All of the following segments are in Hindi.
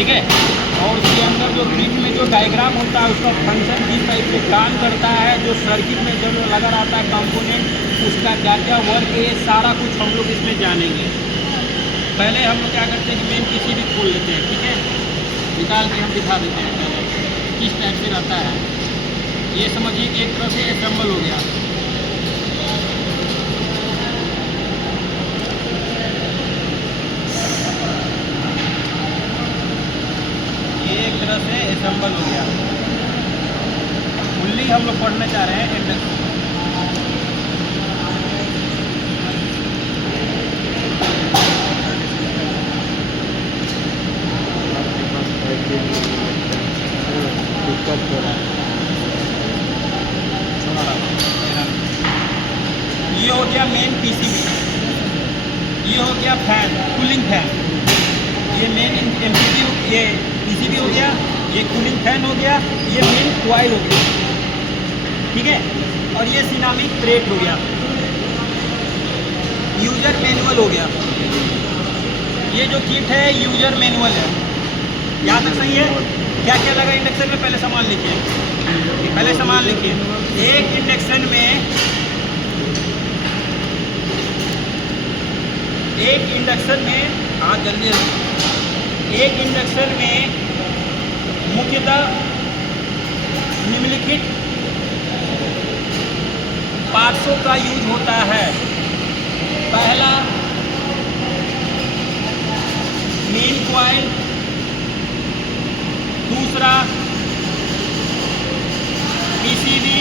ठीक है। और उसके अंदर जो बीच में जो डायग्राम होता है उसका फंक्शन किस टाइप से काम करता है, जो सर्किट में जब लगा रहता है कंपोनेंट उसका क्या क्या वर्क है, सारा कुछ हम लोग इसमें जानेंगे। पहले हम लोग क्या करते हैं कि मेन पीसीबी खोल लेते हैं, ठीक है, निकाल के हम दिखा देते हैं पहले किस टाइप से रहता है। ये समझिए कि एक तरह से असेंबल हो गया। ये एक तरह से असेंबल हो गया। फुल्ली हम लोग पढ़ने जा रहे हैं इंडक्शन। ये हो गया मेन पीसीबी, ये हो गया फैन, कूलिंग फैन। ये मेन एमसीबी, ये पीसीबी हो गया, ये कूलिंग फैन हो गया, ये मेन कॉइल हो गया, ठीक है। और ये सिनामिक प्लेट हो गया, यूजर मैनुअल हो गया। ये जो किट है यूजर मैनुअल है। यहाँ तक सही है? क्या क्या लगा इंडक्शन में, पहले सामान लिखिए, पहले सामान लिखिए। एक इंडक्शन में हाँ जल्दी, एक इंडक्शन में मुख्यतः निम्नलिखित पार्ट्सों का यूज होता है। पहला मेन कॉइल, दूसरा पीसीबी,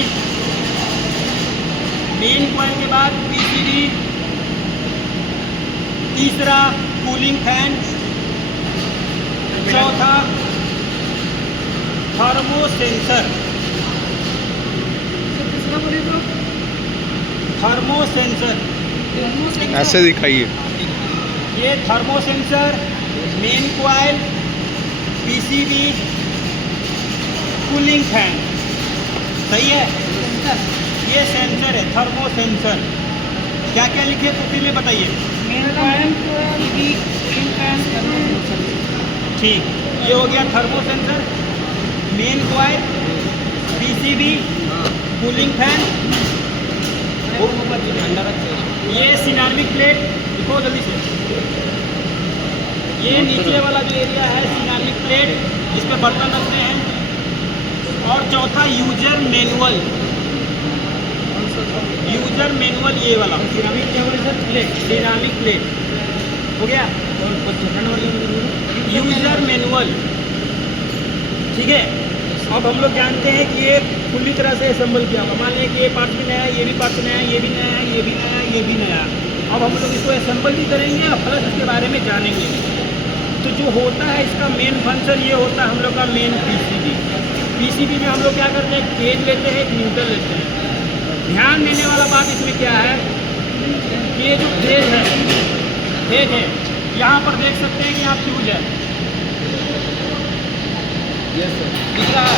मेन कॉइल के बाद पीसीबी, तीसरा कूलिंग फैन, चौथा थर्मोसेंसर। थर्मोसेंसर ऐसे दिखाइए। ये thermosensor, main coil, PCB, cooling fan, सही है। ये सेंसर है, थर्मोसेंसर। क्या क्या लिखे तो में बताइए। ठीक, ये हो गया thermosensor, main coil, PCB, cooling fan, ये सिनामिक प्लेट। देखो जल्दी से, ये नीचे वाला जो एरिया है सिनामिक प्लेट, जिस पे बर्तन रखते हैं। और चौथा यूजर मैनुअल, यूजर मैनुअल ये वाला सिनामिक प्लेट, सिनामिक प्लेट हो गया। यूजर मैनुअल, ठीक है। अब हम लोग जानते हैं कि ये पूरी तरह से असेंबल किया हुआ। मान लें कि ये पार्ट भी नया है, ये भी पार्ट नया है, ये भी नया है, ये भी नया है, ये भी नया। अब हम लोग इसको असेंबल भी करेंगे और प्लस इसके बारे में जानेंगे। तो जो होता है इसका मेन फंक्शन ये होता है हम लोग का मेन पीसीबी। पीसीबी में हम लोग क्या करते हैं, फेज लेते हैं, एक न्यूट्रल लेते हैं। ध्यान देने वाला बात इसमें क्या है कि ये जो फेज है, यहाँ पर देख सकते हैं कि यहाँ फ्यूज है, दिख रहा है,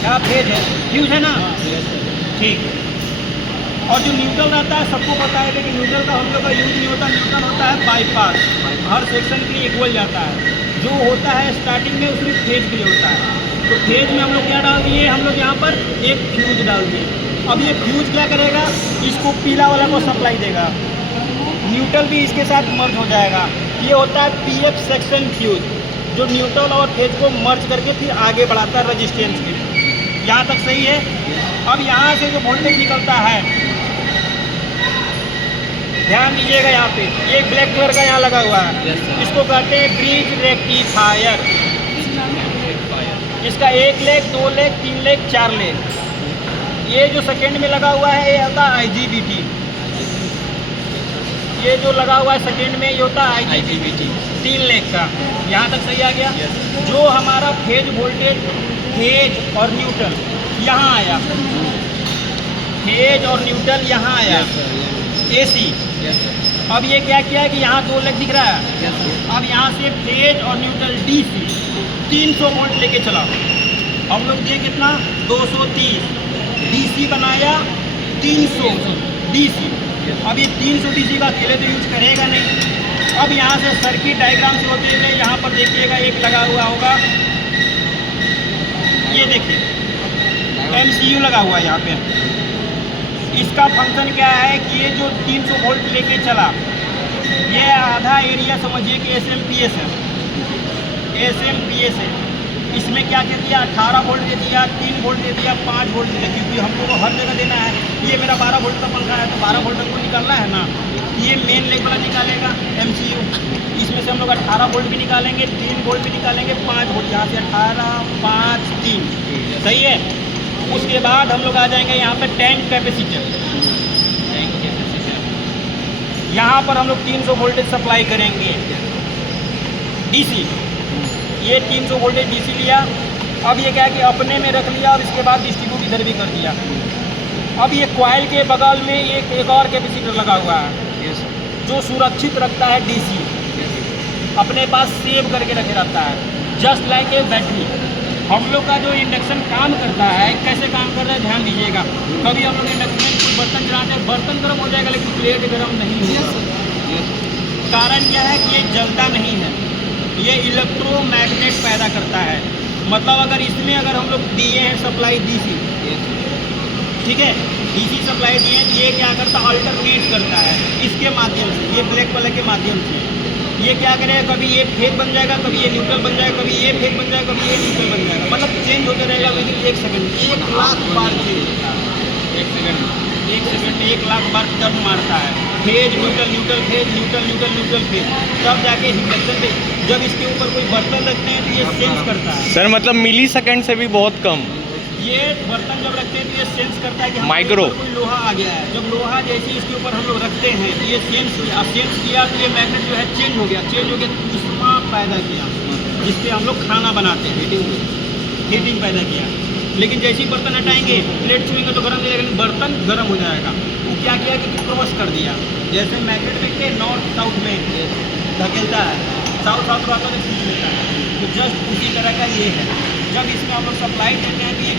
क्या फेज है, फ्यूज है ना, ठीक। और जो न्यूट्रल रहता है सबको पता है कि न्यूट्रल का हम लोग का यूज नहीं होता। न्यूट्रल होता है बाईपास, हर सेक्शन के लिए इक्वल जाता है। जो होता है स्टार्टिंग में उसमें फेज के लिए होता है। तो फेज में हम लोग क्या डाल दिए, हम लोग यहाँ पर एक फ्यूज डाल दिए। अब ये फ्यूज क्या करेगा, इसको पीला वाला को सप्लाई देगा, न्यूट्रल भी इसके साथ मर्ज हो जाएगा। ये होता है पीएफ सेक्शन फ्यूज, जो न्यूट्रल और फेज को मर्ज करके फिर आगे बढ़ाता है रेजिस्टेंस के। यहाँ तक सही है। अब यहाँ से जो वोल्टेज निकलता है, ध्यान दीजिएगा, यहाँ पे एक ब्लैक कलर का यहाँ लगा हुआ है, इसको कहते हैं ब्रिज रेक्टिफायर। इसका 1 लेग, 2 लेग, 3 लेग, 4 लेग। ये जो सेकेंड में लगा हुआ है ये होता है IGBT। ये जो लगा हुआ है सेकेंड में ये होता है IGBT 3 लेग का। यहाँ तक सही आ गया। जो हमारा फेज वोल्टेज, फेज और न्यूट्रल यहाँ आया, फेज और न्यूट्रल यहाँ आया, AC। अब ये क्या किया है कि यहाँ 2 लेग दिख रहा है। अब यहाँ से फेज और न्यूट्रल DC 300 वोल्ट लेके चला। हम लोग दिए कितना, 230। DC बनाया 300 DC। अब ये 300 DC का अकेले तो यूज करेगा नहीं, अब यहाँ से सर्किट डायग्राम से होते हुए यहाँ पर देखिएगा एक लगा हुआ होगा, ये देखिए MCU लगा हुआ है यहाँ पे। इसका फंक्शन क्या है कि ये जो 300 वोल्ट लेके चला, ये आधा एरिया समझिए कि SMPS है, SMPS है। इसमें क्या कर दिया, 18 वोल्ट दे दिया, 3 वोल्ट दे दिया, 5 वोल्ट दे दिया, क्योंकि हमको को हर जगह देना है। ये मेरा 12 वोल्ट का पंखा है तो 12 वोल्ट हमको निकालना है ना, ये मेन लेग वाला निकालेगा MCU। इसमें से हम लोग 18 वोल्ट भी निकालेंगे, 3 वोल्ट भी निकालेंगे, 5 वोल्ट, यहाँ से 18, 5, 3, सही है। उसके बाद हम लोग आ जाएंगे यहाँ पे टैंक कैपेसिटर। यहाँ पर हम लोग 300 वोल्टेज सप्लाई करेंगे DC। ये 300 वोल्टेज DC लिया। अब ये क्या है कि अपने में रख लिया और इसके बाद डिस्ट्रीब्यूट इधर भी कर दिया। अब ये कॉइल के बगल में एक और कैपेसिटर लगा हुआ है जो सुरक्षित रखता है DC, अपने पास सेव करके रखे रहता है, जस्ट लाइक ए बैटरी। हम लोग का जो इंडक्शन काम करता है, कैसे काम कर रहा है ध्यान दीजिएगा। कभी हम लोग इंडक्शन में कोई बर्तन चलाते हैं, बर्तन गर्म हो जाएगा लेकिन प्लेट गर्म नहीं होगा। कारण क्या है कि ये जलता नहीं है, ये इलेक्ट्रोमैग्नेट पैदा करता है। मतलब अगर इसमें अगर हम लोग दिए हैं सप्लाई DC, ठीक है, DC सप्लाई दिए हैं, ये क्या करता है, अल्टरनेट करता है इसके माध्यम से, ये ब्लैक वाले के माध्यम से। ये क्या करेगा, कभी ये फेज बन जाएगा, कभी ये न्यूट्रल बन जाएगा, कभी ये फेज बन जाएगा, कभी ये न्यूट्रल बन जाएगा। मतलब चेंज होते रहेगा with in 1 second, 1 lakh bar change होता है। 1 सेकंड में 1 लाख बार टर्न मारता है, phase neutral neutral phase neutral neutral neutral phase. तब जाके इंडक्शन पे जब इसके ऊपर कोई बर्तन रखते हैं तो ये सेंस करता है। सर मतलब मिली सेकेंड से भी बहुत कम। ये बर्तन जब रखते हैं तो ये सेंस करता है कि माइक्रो कोई लोहा आ गया है। जब लोहा जैसे इसके ऊपर हम लोग रखते हैं तो ये सेंस किया तो ये मैग्नेट जो है चेंज हो गया ऊष्मा पैदा किया, जिससे हम लोग खाना बनाते हैं, हीटिंग पैदा किया। लेकिन जैसे ही बर्तन हटाएंगे, प्लेट छुएंगे तो गर्म रहेगा, बर्तन गर्म हो जाएगा। वो क्या किया कि क्रॉस कर दिया, जैसे मैग्नेट में के नॉर्थ साउथ में धकेलता है, साउथ साउथ रहता है खींच लेता है, तो जस्ट उसी तरह का ये है। जब इसमें हम लोग सप्लाई देते हैं तो ये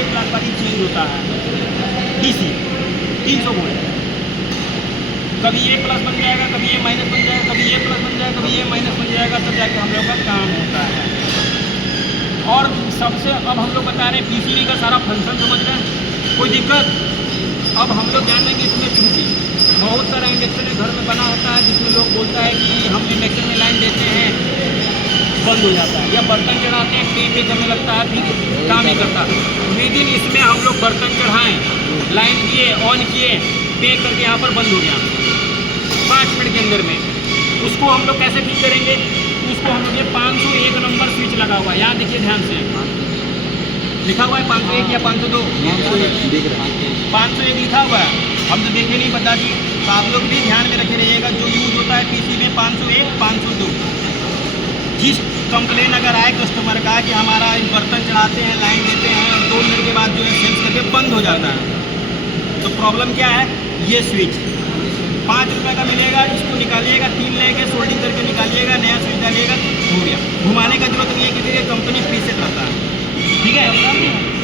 1 लाख बार ही चेंज होता है DC 300 वोल्ट। कभी ये प्लस बन जाएगा, कभी ये माइनस बन जाएगा, कभी ये प्लस बन जाएगा, कभी ये माइनस बन जाएगा, तब जाके हम लोग का काम होता है। और सबसे अब हम लोग बता रहे हैं PCB का सारा फंक्शन समझ रहे हैं, कोई दिक्कत। अब हम लोग जान लेंगे इसमें त्रुटि। बहुत सारा इंडक्शन घर में बना होता है जिसमें लोग बोलता है कि हम इंडक्शन में लाइन देते हैं बंद हो जाता है, या बर्तन चढ़ाते हैं पे करने लगता है, फिर काम नहीं करता। विद इन इसमें हम लोग बर्तन चढ़ाएँ, लाइन किए, ऑन किए, पे करके यहाँ पर बंद हो गया 5 मिनट के अंदर में। उसको हम लोग कैसे ठीक करेंगे, उसको हम लोग ये 501 नंबर स्विच लगा हुआ है, यहाँ देखिए ध्यान से लिखा हुआ है 501 या 502, 501 लिखा हुआ है। हम तो देखे नहीं, बता दी, तो आप लोग भी ध्यान में रखे रहिएगा। जो यूज होता है PC में 501, 502। जिस कंप्लेन अगर आए कस्टमर का कि हमारा बर्तन चढ़ाते हैं, लाइन देते हैं और 2 मिनट के बाद जो है सेंस करके बंद हो जाता है, तो प्रॉब्लम क्या है, ये स्विच 5 रुपये का मिलेगा, इसको निकालिएगा, 3 लेके सोल्डिंग करके निकालिएगा, नया स्विच डालिएगा, हो गया। घुमाने का जरूरत नहीं है क्योंकि कंपनी प्रीसेट रहता है, ठीक है।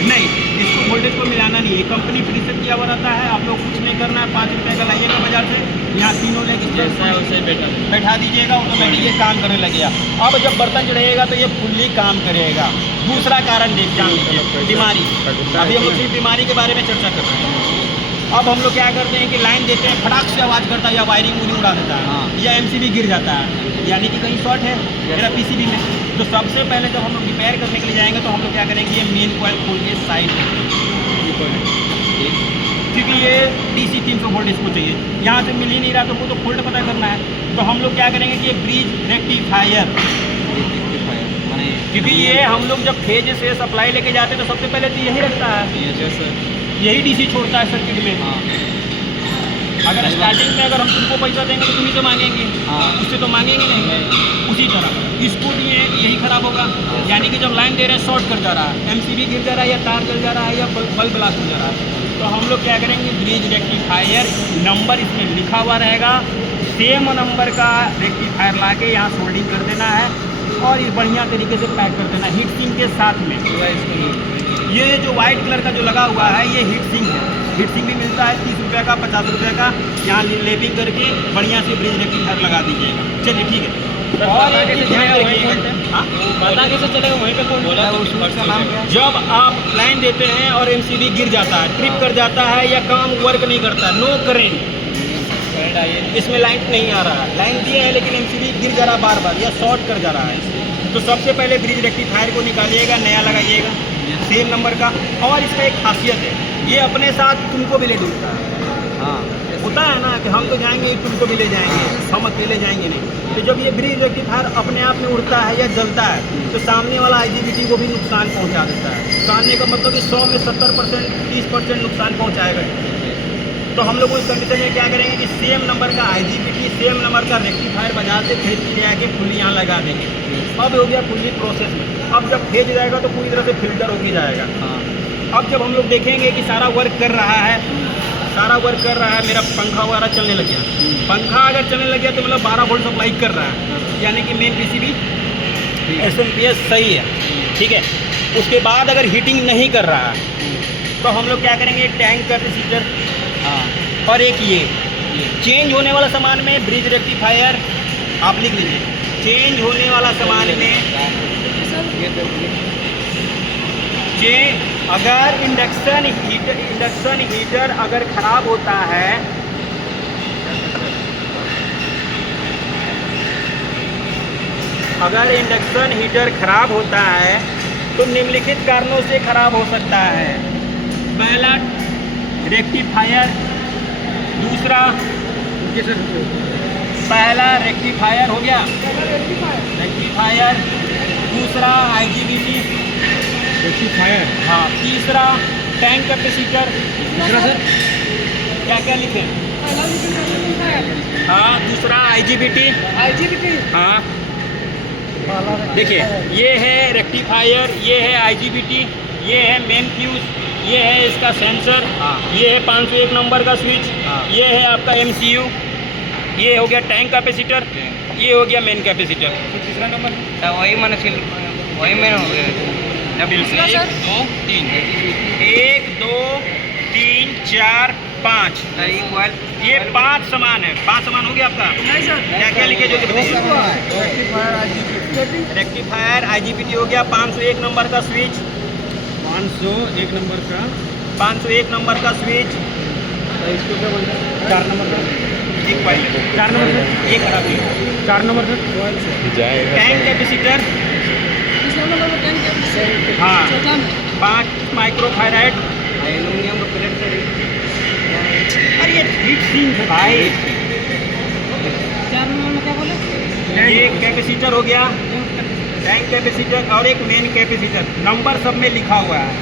नहीं, इसको वोल्टेज को मिलाना नहीं है, कंपनी प्रीसेट किया हुआ रहता है। आप लोग कुछ नहीं करना है, 5 रुपये का लाइएगा बाजार से, यहाँ तीनों लेके जैसा है उसे बैठा दीजिएगा, ऑटोमेटिक ये काम करने लगेगा। अब जब बर्तन चढ़ेगा तो ये फुल्ली काम करेगा। दूसरा कारण जान लीजिए, बीमारी। अभी हम लोग सिर्फ बीमारी के बारे में चर्चा कर रहे हैं। अब हम लोग क्या करते हैं कि लाइन देते हैं, फटाक से आवाज़ करता है, या वायरिंग वूरिंग उड़ा देता है, या MCB गिर जाता है, यानी कि कहीं शॉर्ट है मेरा PCB में। तो सबसे पहले जब हम लोग रिपेयर करने के लिए जाएंगे तो हम लोग क्या करेंगे, ये मेन कॉइल खोल के साइड, क्योंकि ये DC 300 वोल्ट इसको चाहिए, यहाँ से मिल ही नहीं रहा तो वो तो फॉल्ट पता करना है। तो हम लोग क्या करेंगे कि ये ब्रिज रेक्टिफायर, क्योंकि ये हम लोग जब फेज से सप्लाई लेके जाते हैं तो सबसे पहले तो यही रखता है, यही DC छोड़ता है सर्किट में। अगर स्टार्टिंग में अगर हम तुमको पैसा देंगे तो तुम ही तो मांगेंगे, उससे तो मांगेंगे नहीं। उसी तरह इसको दिए यही खराब होगा, यानी कि जब लाइन दे रहे हैं शॉर्ट कर जा रहा है, MCB गिर जा रहा है, या तार जल जा रहा है, या बल्ब ब्लास्ट हो जा रहा है। तो हम लोग क्या करेंगे, ब्रिज रेक्टिफायर नंबर इसमें लिखा हुआ रहेगा, सेम नंबर का रेक्टिफायर ला के यहाँ सोल्डिंग कर देना है और इस बढ़िया तरीके से पैक कर देना हीट सिंक के साथ में। ये जो वाइट कलर का जो लगा हुआ है ये हीट सिंक है। हीट सिंक भी मिलता है 30 रुपये का, 50 रुपये का। यहाँ लेपिंग करके बढ़िया से ब्रिज रेक्टिफायर लगा दीजिएगा। चलिए ठीक है। और एक चीज़ ध्यान रखिएगा, हाँ? पता कैसे चलेगा वहीं पे कौन बोला वो शूट का नाम क्या? जब आप लाइन देते हैं और एमसीबी गिर जाता है, ट्रिप कर जाता है या काम वर्क नहीं करता, नो करेंट, इसमें लाइन नहीं आ रहा है, लाइन दिए है लेकिन एमसीबी गिर जा रहा है बार बार या शॉर्ट कर जा रहा है, तो सबसे पहले ब्रिज रेक्टिफायर को निकालिएगा, नया लगाइएगा सेम नंबर का। और इसका एक खासियत है, ये अपने साथ तुमको भी ले डूबता है। हाँ, होता है ना कि हम तो जाएंगे तुमको भी ले जाएंगे, हम अकेले जाएंगे नहीं। तो जब ये ब्रिज रेक्टिफायर अपने आप में उड़ता है या जलता है तो सामने वाला आईजीबीटी को भी नुकसान पहुंचा देता है। नुकसान का मतलब कि 100 में 70%, 30% नुकसान पहुंचाएगा। तो हम लोग उस कंडीशन में क्या करेंगे कि सेम नंबर का आईजीबीटी, सेम नंबर का रेक्टिफायर बाजार से खरीद के आके फुल्ली यहाँ लगा देंगे। अब हो गया फुल्ली प्रोसेस में। अब जब भेज जाएगा तो पूरी तरह से फिल्टर होके जाएगा। अब जब हम लोग देखेंगे कि सारा वर्क कर रहा है, मेरा पंखा वगैरह चलने लग गया, पंखा अगर चलने लग गया तो मतलब 12 वोल्ट सप्लाई कर रहा है, यानी कि मेन पीसीबी एसएमपीएस सही है, ठीक है। उसके बाद अगर हीटिंग नहीं कर रहा है तो हम लोग क्या करेंगे, टैंक कैपेसिटर और एक ये चेंज होने वाला सामान में ब्रिज रेक्टिफायर आप लिख लीजिए। चेंज होने वाला सामान में अगर इंडक्शन हीटर अगर ख़राब होता है, अगर इंडक्शन हीटर खराब होता है तो निम्नलिखित कारणों से खराब हो सकता है। पहला रेक्टिफायर, दूसरा पहला रेक्टिफायर हो गया, रेक्टिफायर, दूसरा आईजीबीटी रेक्टिफायर, हाँ, तीसरा टैंक कैपेसिटर, दूसरा सर क्या क्या लिखे, हाँ, दूसरा आईजीबीटी, हाँ, देखिए ये है रेक्टिफायर, ये है आईजीबीटी, ये है मेन फ्यूज, ये है इसका सेंसर, ये है 501 नंबर का स्विच, ये है आपका एमसीयू, ये हो गया टैंक कैपेसिटर, ये हो गया मेन कैपेसिटर। तीसरा नंबर वही मैंने हो गया। 1 2 3 4 5, ये 5 सामान है। 5 सामान हो गया आपका? नहीं सर। क्या क्या लिखे जो रेक्टिफायर आईजीबीटी हो गया, 501 नंबर का स्विच, 501 नंबर का, 501 नंबर का स्विच, इसको क्या बोलते हैं, 4 नंबर का, एक वाइट, 4 नंबर का, एक खराब है, 4 नंबर का टैंक कैपेसिटर, हाँ, 5 माइक्रोफैराड, एल्यूमिनियम का प्लेट, अरे ये हीट सिंक है भाई। 4 नंबर में क्या बोले, एक कैपेसिटर हो गया, टैंक कैपेसिटर और एक मेन कैपेसिटर, नंबर सब में लिखा हुआ है।